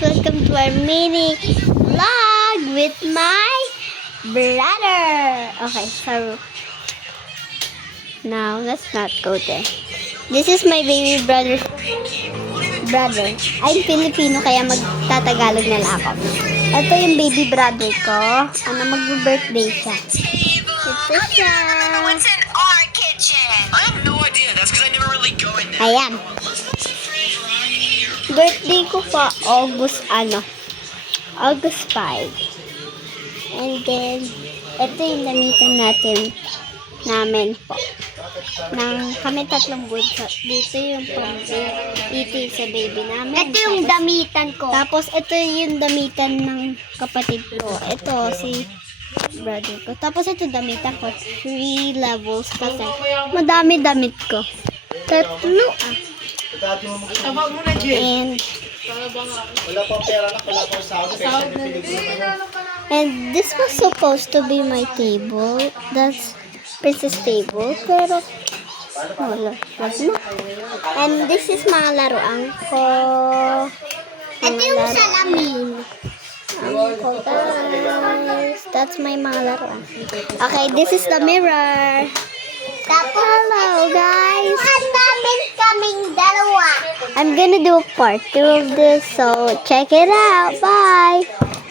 Welcome to our mini vlog with my brother. Okay, so now let's not go there. This is my baby brother. I'm Filipino kaya magtatagalog na lang ako. Ito yung baby brother ko. Mag-birthday siya. Ito siya. What's in our kitchen? I have no idea. That's because I never really go in there. Ayan. Birthday ko pa August 5. And then, ito yung gamitan namin po. Kami tatlong bunso. Dito yung pang-eating sa baby namin. Ito yung damitan ko. Tapos, ito yung damitan ng kapatid ko. Ito, si brother ko. Tapos, ito damitan ko. 3 levels kasi. Madami damit ko. Tatlo And this was supposed to be my table. That's princess table. Pero wala. And this is mga laruan ko. Ito yung salamin. Guys. That's my mga laruan. Okay, this is the mirror. Hello guys. I'm gonna do a part 2 of this, so check it out. Bye.